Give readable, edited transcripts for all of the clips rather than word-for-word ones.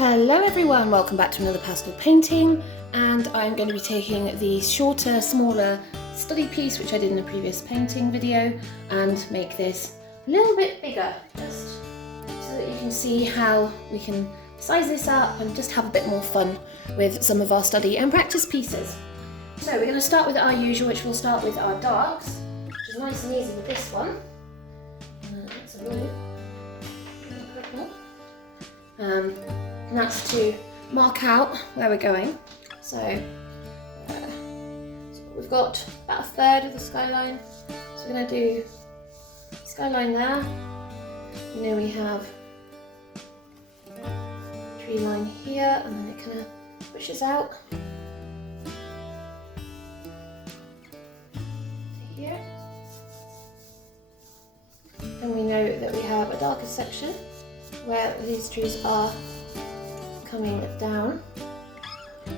Hello everyone, welcome back to another pastel painting, and I'm going to be taking the shorter, smaller study piece which I did in a previous painting video and make this a little bit bigger, just so that you can see how we can size this up and just have a bit more fun with some of our study and practice pieces. So we're going to start with our usual, which we'll start with our darks, which is nice and easy with this one. That's a blue. And that's to mark out where we're going. So we've got about a third of the skyline. So we're going to do skyline there. You know, we have tree line here, and then it kind of pushes out to here. And we know that we have a darker section where these trees are coming down,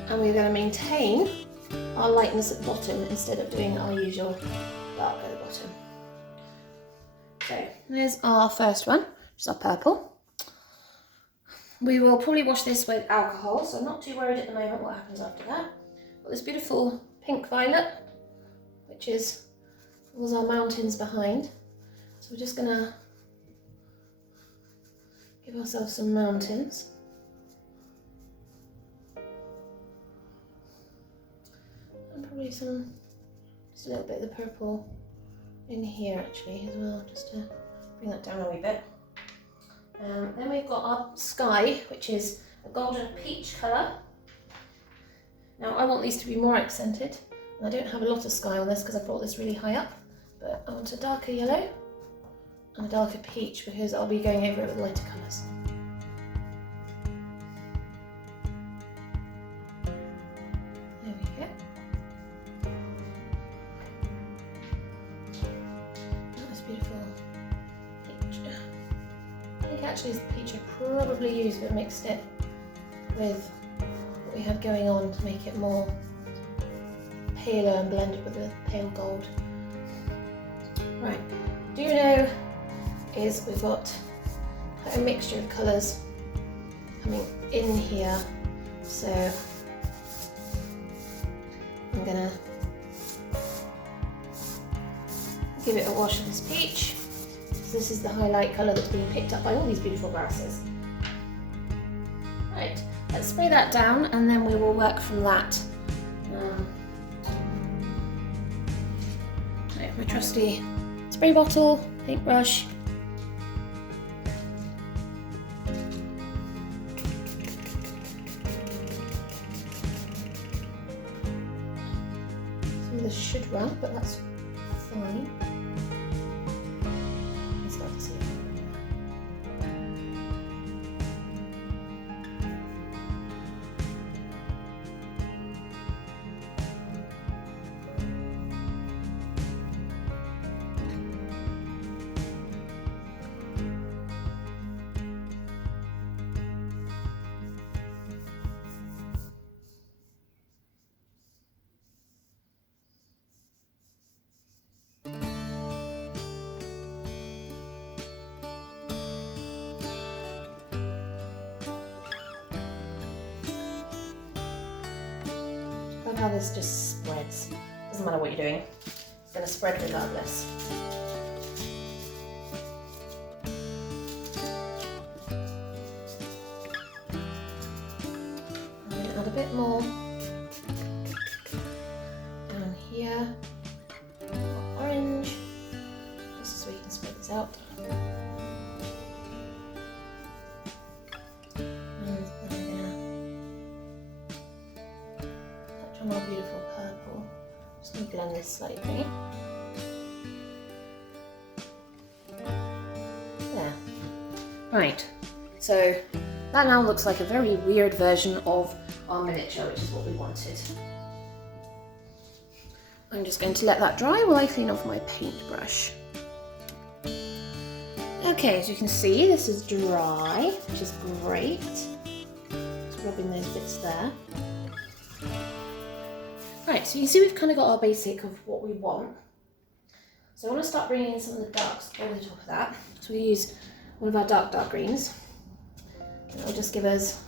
and we're going to maintain our lightness at the bottom instead of doing our usual dark at the bottom. So there's our first one, which is our purple. We will probably wash this with alcohol, so I'm not too worried at the moment what happens after that. Got this beautiful pink violet, which was our mountains behind. So we're just going to give ourselves some mountains. And probably just a little bit of the purple in here actually as well, just to bring that down a wee bit. Then we've got our sky, which is a golden peach colour. Now I want these to be more accented, and I don't have a lot of sky on this because I brought this really high up, but I want a darker yellow and a darker peach because I'll be going over it with lighter colours. There we go. That's beautiful peach. I think actually the peach I probably used, but mixed it with what we had going on to make it more paler and blended with the pale gold. Right, do you know is we've got quite a mixture of colours coming in here, so I'm gonna give it a wash of this peach. So this is the highlight colour that's being picked up by all these beautiful grasses. Right, let's spray that down and then we will work from that. Right, my trusty spray bottle, paintbrush. This should run, but that's fine. Let's start to see it. How this just spreads. Doesn't matter what you're doing, it's going to spread regardless. I'm going to add a bit more down here, orange, just so we can spread this out. Our beautiful purple. Just going to blend this slightly. There. Right, so that now looks like a very weird version of our miniature, which is what we wanted. I'm just going to let that dry while I clean off my paintbrush. Okay, as you can see, this is dry, which is great. Just rubbing those bits there. Right, so you can see we've kind of got our basic of what we want. So I want to start bringing in some of the darks over the top of that. So we use one of our dark greens. And it'll just give us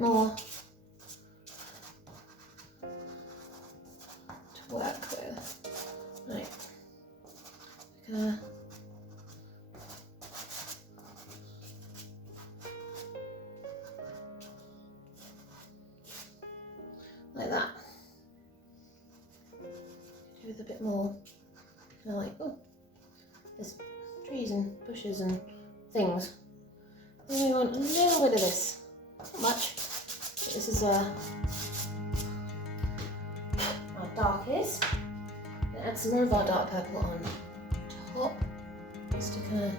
bit more to work with. Right. Like that. Do with a bit more, kind of like, oh, there's trees and bushes and things. Then we want a little bit of this, not much. This is our dark is. Gonna add some more of our dark purple on top, just to kind of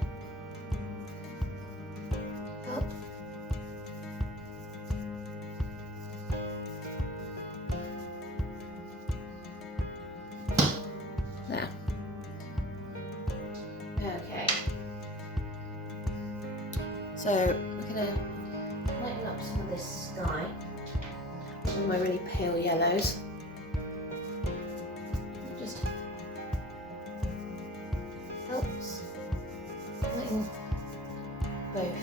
help. There. Okay. So we're going to lighten up some of this sky, some of my really pale yellows. It just helps lighten both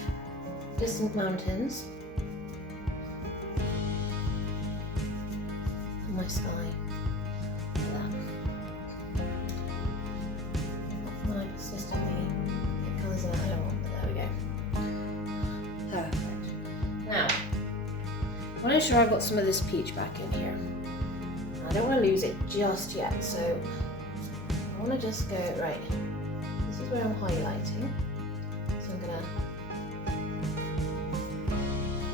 distant mountains and my sky. Like that. Not my persistently get colours in that I don't want, but there we go. Perfect. Now, I want to ensure I've got some of this peach back in here. I don't want to lose it just yet, so I want to just go, right, this is where I'm highlighting. So I'm going to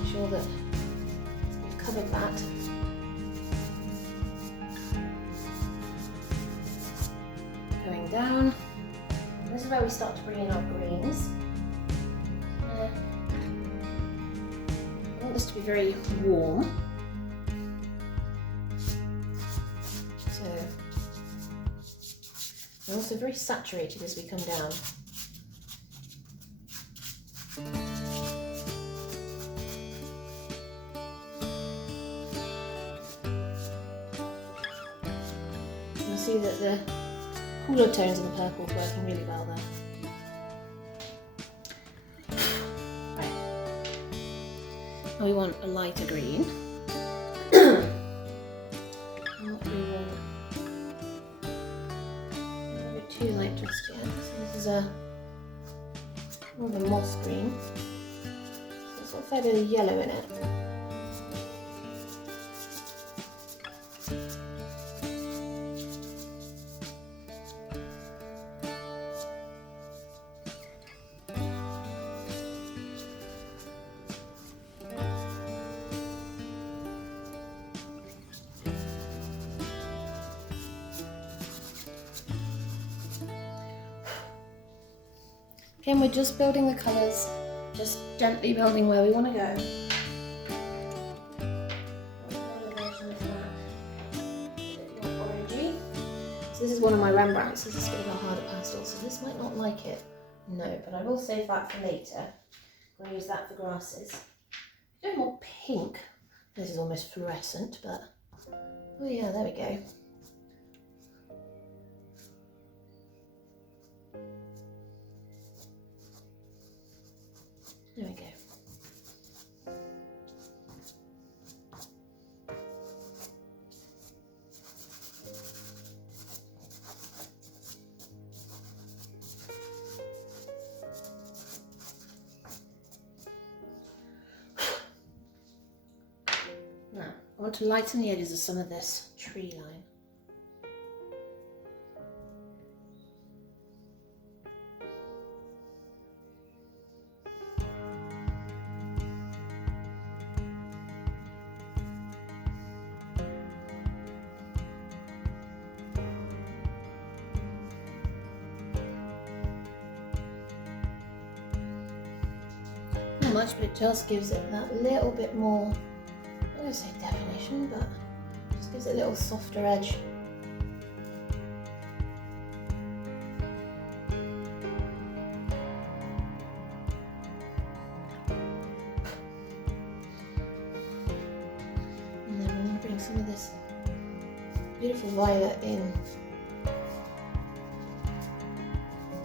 make sure that we've covered that. Going down. This is where we start to bring in our greens. I want this to be very warm. So, and also very saturated as we come down. You'll see that the cooler tones of the purple are working really well there. We want a lighter green. What do we want? A bit too light just yet. So this is a more of a moss green. So it's got a fair bit of yellow in it. Again, we're just building the colours, just gently building where we want to go. Orangey. So this is one of my Rembrandts, this is a bit of a harder pastel, so this might not like it. No, but I will save that for later. I'm going to use that for grasses. A bit more pink. This is almost fluorescent, but oh yeah, there we go. There we go. Now, I want to lighten the edges of some of this tree line. Much, but it just gives it that little bit more, I'm going to say definition, but just gives it a little softer edge. And then we're going to bring some of this beautiful violet in.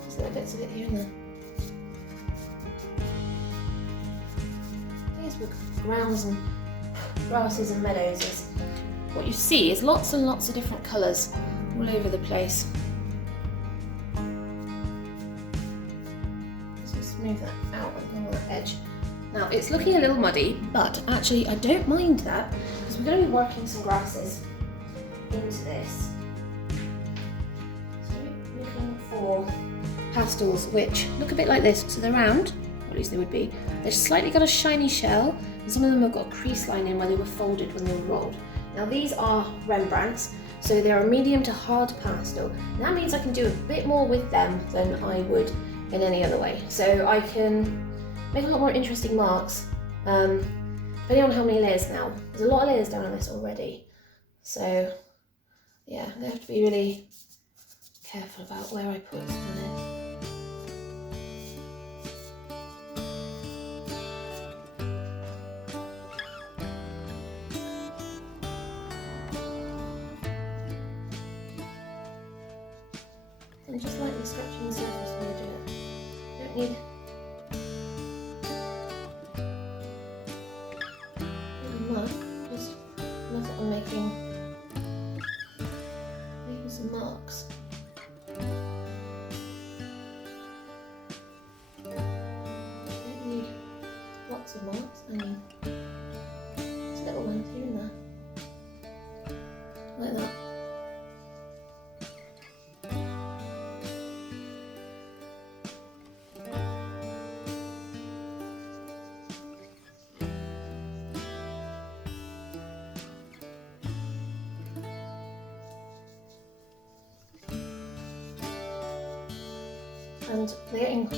Just little bits of it here and there. With grounds and grasses and meadows is what you see is lots and lots of different colours all over the place. Just smooth that out along that edge. Now it's looking a little muddy, but actually I don't mind that because we're going to be working some grasses into this. So we're looking for pastels which look a bit like this. So they're round, or at least they would be. They've slightly got a shiny shell, and some of them have got a crease line in where they were folded when they were rolled. Now these are Rembrandts, so they're a medium to hard pastel. And that means I can do a bit more with them than I would in any other way. So I can make a lot more interesting marks, depending on how many layers now. There's a lot of layers down on this already. So yeah, I'm going to have to be really careful about where I put some of this. And just lightly scratching the surface when you do it. You don't need mud, just enough that I'm making some marks. Don't need lots of marks, I mean just little ones here and there. Like that. And they're getting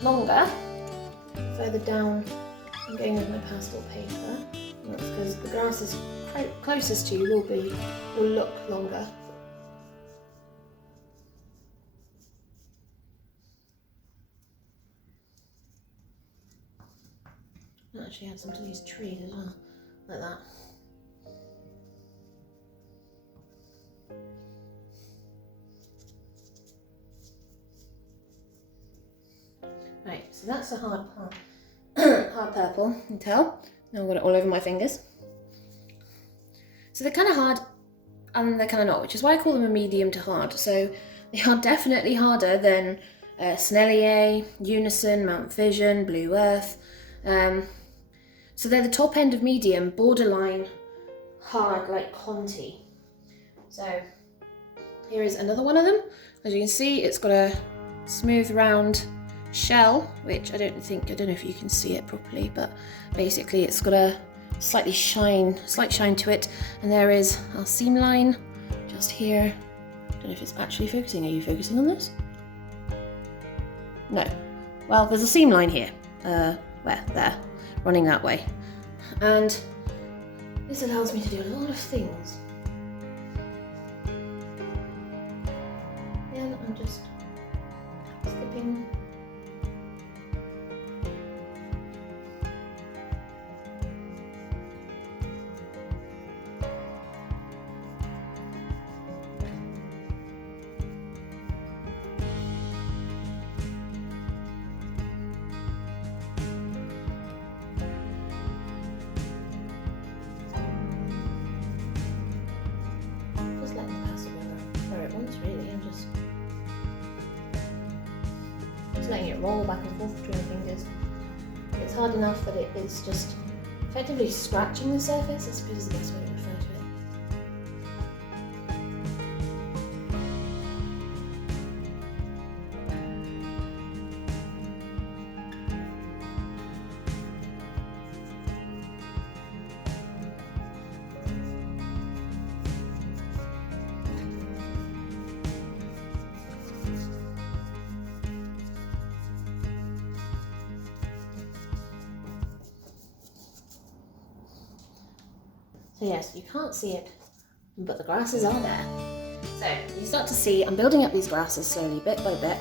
longer further down I'm going with my pastel paper. And that's because the grasses closest to you will look longer. I'll actually add some to these trees as well, like that. Right, so that's a hard purple, you can tell. Now I've got it all over my fingers. So they're kind of hard and they're kind of not, which is why I call them a medium to hard. So they are definitely harder than Sennelier, Unison, Mount Vision, Blue Earth. So they're the top end of medium, borderline hard like Conti. So here is another one of them. As you can see, it's got a smooth round shell, which I don't know if you can see it properly, but basically it's got a slight shine to it, and there is our seam line just here. I don't know if it's actually focusing. Are you focusing on this? No. Well, there's a seam line here, there, running that way, and this allows me to do a lot of things. And I'm just skipping. Letting it roll back and forth between the fingers. It's hard enough that it's just effectively scratching the surface, I suppose is the best way to refer to it. So yes, you can't see it, but the grasses are there. So you start to see I'm building up these grasses slowly, bit by bit.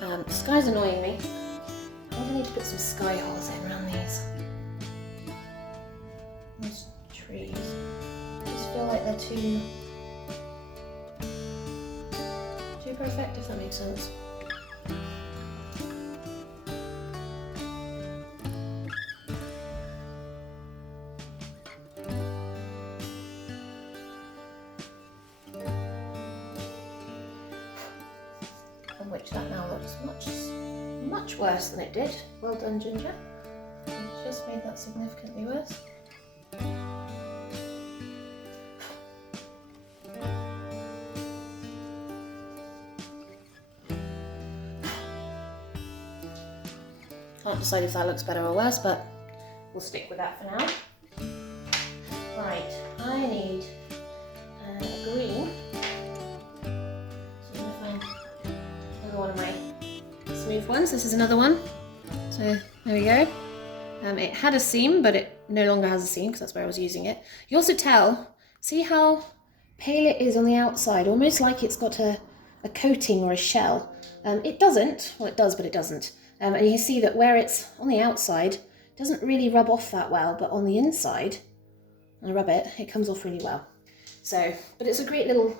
The sky's annoying me. I think I need to put some sky holes in around these trees. I just feel like they're too perfect, if that makes sense. which that now looks much worse than it did. Well done, Ginger. You just made that significantly worse. Can't decide if that looks better or worse, but we'll stick with that for now. Right, I need a green. So I'm going to find another one of my smooth ones. This is another one. So there we go. It had a seam, but it no longer has a seam because that's where I was using it. You also tell, see how pale it is on the outside, almost like it's got a coating or a shell. It doesn't, well it does, but it doesn't. And you can see that where it's on the outside, it doesn't really rub off that well, but on the inside, when I rub it, it comes off really well. So, but it's a great little,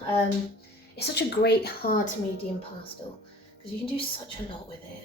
it's such a great hard to medium pastel because you can do such a lot with it.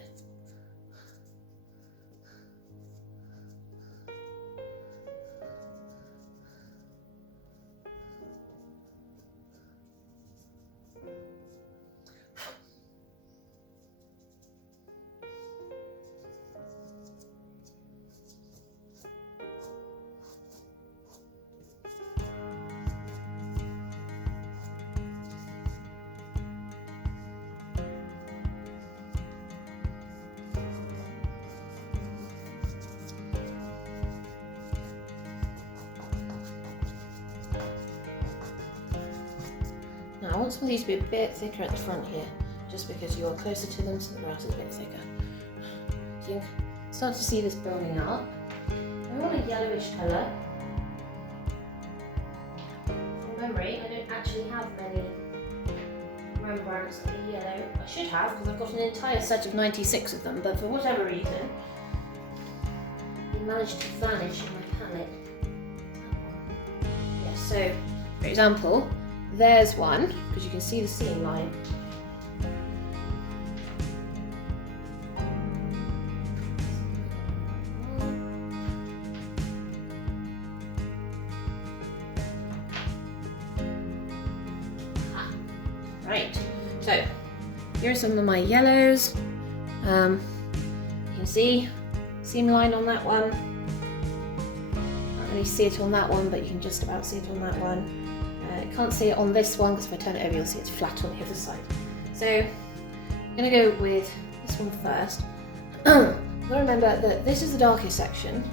Now I want some of these to be a bit thicker at the front here, just because you're closer to them, so the grass is a bit thicker. So you can start to see this building up. I want a yellowish colour. From memory, I don't actually have many Rembrandts that are yellow. I should have, because I've got an entire set of 96 of them, but for whatever reason, they managed to vanish in my palette. Yeah, so, for example, there's one, because you can see the seam line. Right, so here are some of my yellows. You can see seam line on that one. Can't really see it on that one, but you can just about see it on that one. Can't see it on this one because if I turn it over you'll see it's flat on the other side. So I'm going to go with this one first. I've got to remember that this is the darkest section,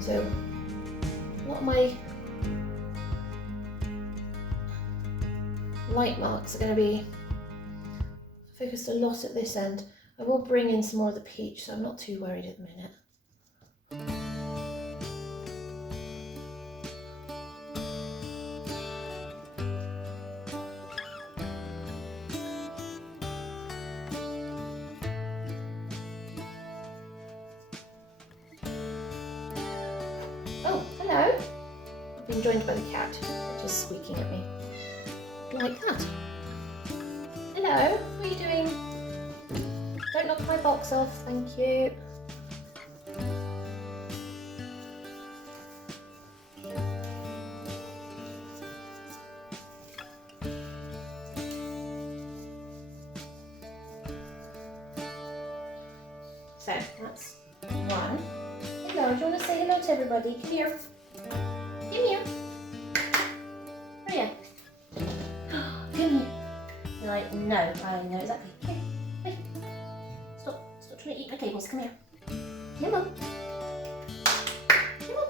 so a lot of my light marks are going to be focused a lot at this end. I will bring in some more of the peach, so I'm not too worried at the minute. Oh, hello! I've been joined by the cat, which is squeaking at me. Like that. Hello, what are you doing? Don't knock my box off, thank you. So, that's one. Hello, do you want to say hello to everybody? Come here. Come here. Oh yeah. Come here. You're like, no, I know exactly. Come here. Hey. Stop trying to eat my cables. Come here. Come on. Come on.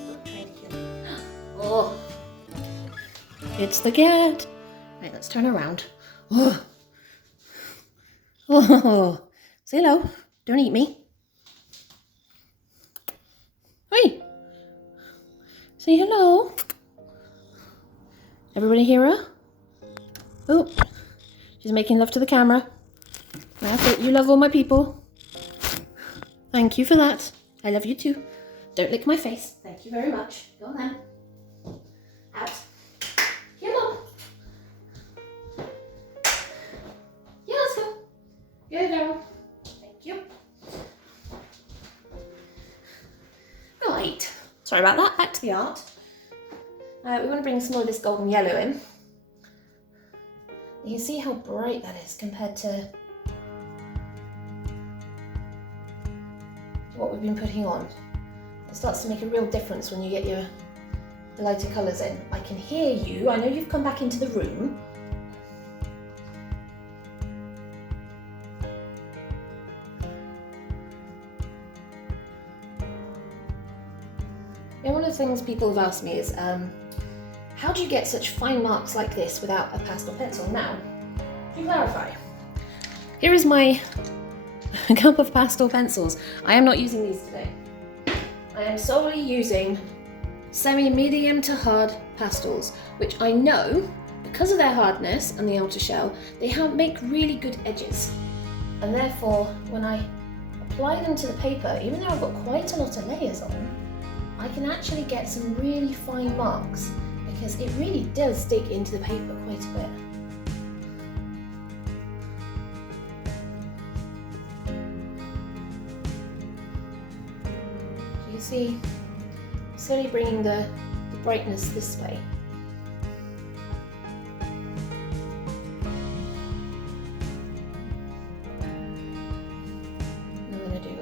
Stop trying to kill me. Oh. It's the cat. Right, let's turn around. Oh. Oh. Say hello. Don't eat me. Hey. Say hello. Everybody hear her? Oh, she's making love to the camera. That's it. You love all my people. Thank you for that. I love you too. Don't lick my face. Thank you very much. Go on then. Out. Come on. Yeah, let's go. Good girl. Thank you. Right. Sorry about that. Back to the art. We want to bring some more of this golden yellow in. You can see how bright that is compared to what we've been putting on. It starts to make a real difference when you get the lighter colours in. I can hear you. I know you've come back into the room. Yeah, one of the things people have asked me is, how do you get such fine marks like this without a pastel pencil? Now, to clarify, here is my cup of pastel pencils. I am not using these today. I am solely using semi-medium to hard pastels, which I know, because of their hardness and the outer shell, they make really good edges. And therefore, when I apply them to the paper, even though I've got quite a lot of layers on, I can actually get some really fine marks because it really does dig into the paper quite a bit. So you see, slowly bringing the brightness this way. I'm going to do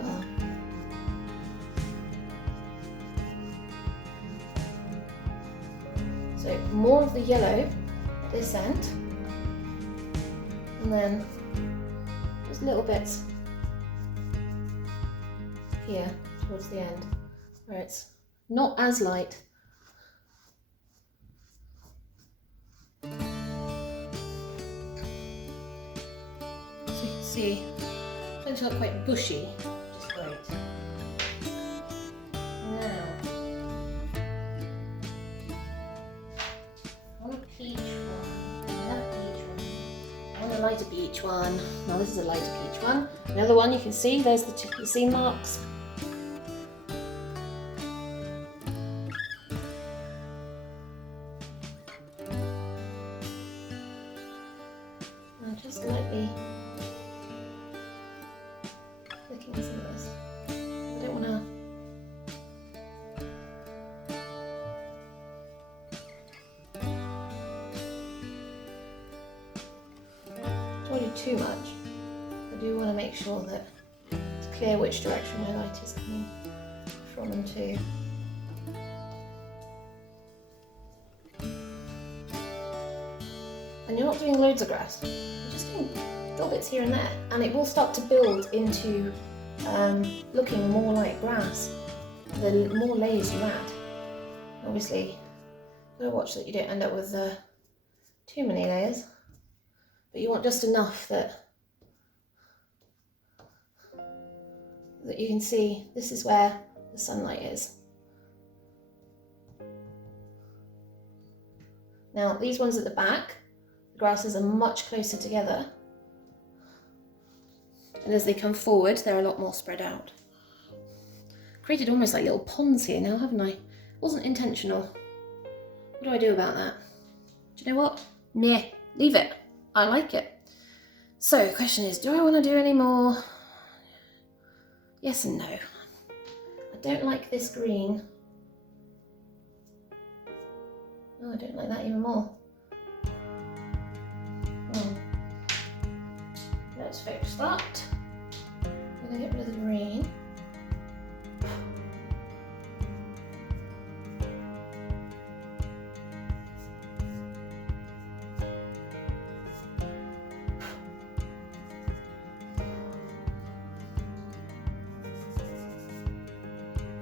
so more of the yellow at this end, and then just little bits here towards the end where it's not as light. So you can see it's going to look quite bushy, which is great. Now, I want a peach one. I have a peach one. I want a lighter peach one. Now this is a lighter peach one. Another one you can see, there's the seam marks. Just lightly flicking some of this. I don't want to do too much. I do want to make sure that it's clear which direction my light is coming from and to. And you're not doing loads of grass. Little bits here and there, and it will start to build into looking more like grass the more layers you add. Obviously, you've got to watch that you don't end up with too many layers, but you want just enough that you can see this is where the sunlight is. Now these ones at the back, the grasses are much closer together. And as they come forward, they're a lot more spread out. Created almost like little ponds here now, haven't I? It wasn't intentional. What do I do about that? Do you know what? Nah, leave it. I like it. So the question is, do I want to do any more? Yes and no. I don't like this green. Oh, I don't like that even more. Let's fix that. I'm going to get rid of the green.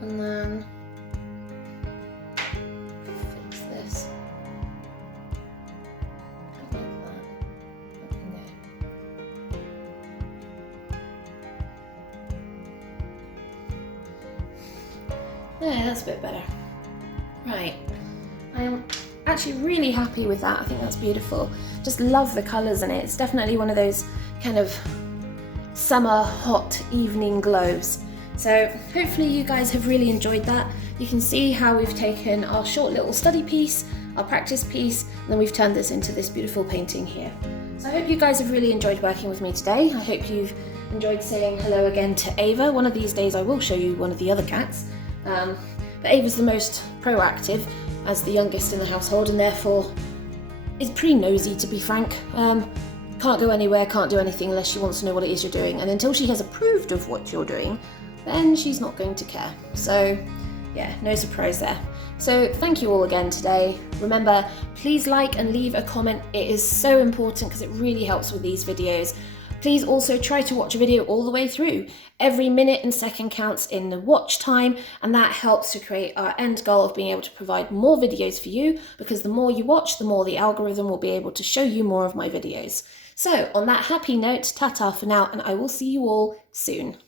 And then fix this. I like that. That can go. Yeah, that's a bit better. Right, I am actually really happy with that. I think that's beautiful. Just love the colours in it. It's definitely one of those kind of summer hot evening glows. So hopefully you guys have really enjoyed that. You can see how we've taken our short little study piece, our practice piece, and then we've turned this into this beautiful painting here. So I hope you guys have really enjoyed working with me today. I hope you've enjoyed saying hello again to Ava. One of these days I will show you one of the other cats. But Ava's the most proactive as the youngest in the household, and therefore is pretty nosy, to be frank. Can't go anywhere, can't do anything unless she wants to know what it is you're doing, and until she has approved of what you're doing, then she's not going to care. So yeah, no surprise there. So thank you all again today. Remember, please like and leave a comment. It is so important because it really helps with these videos. Please also try to watch a video all the way through. Every minute and second counts in the watch time, and that helps to create our end goal of being able to provide more videos for you, because the more you watch, the more the algorithm will be able to show you more of my videos. So on that happy note, ta-ta for now, and I will see you all soon.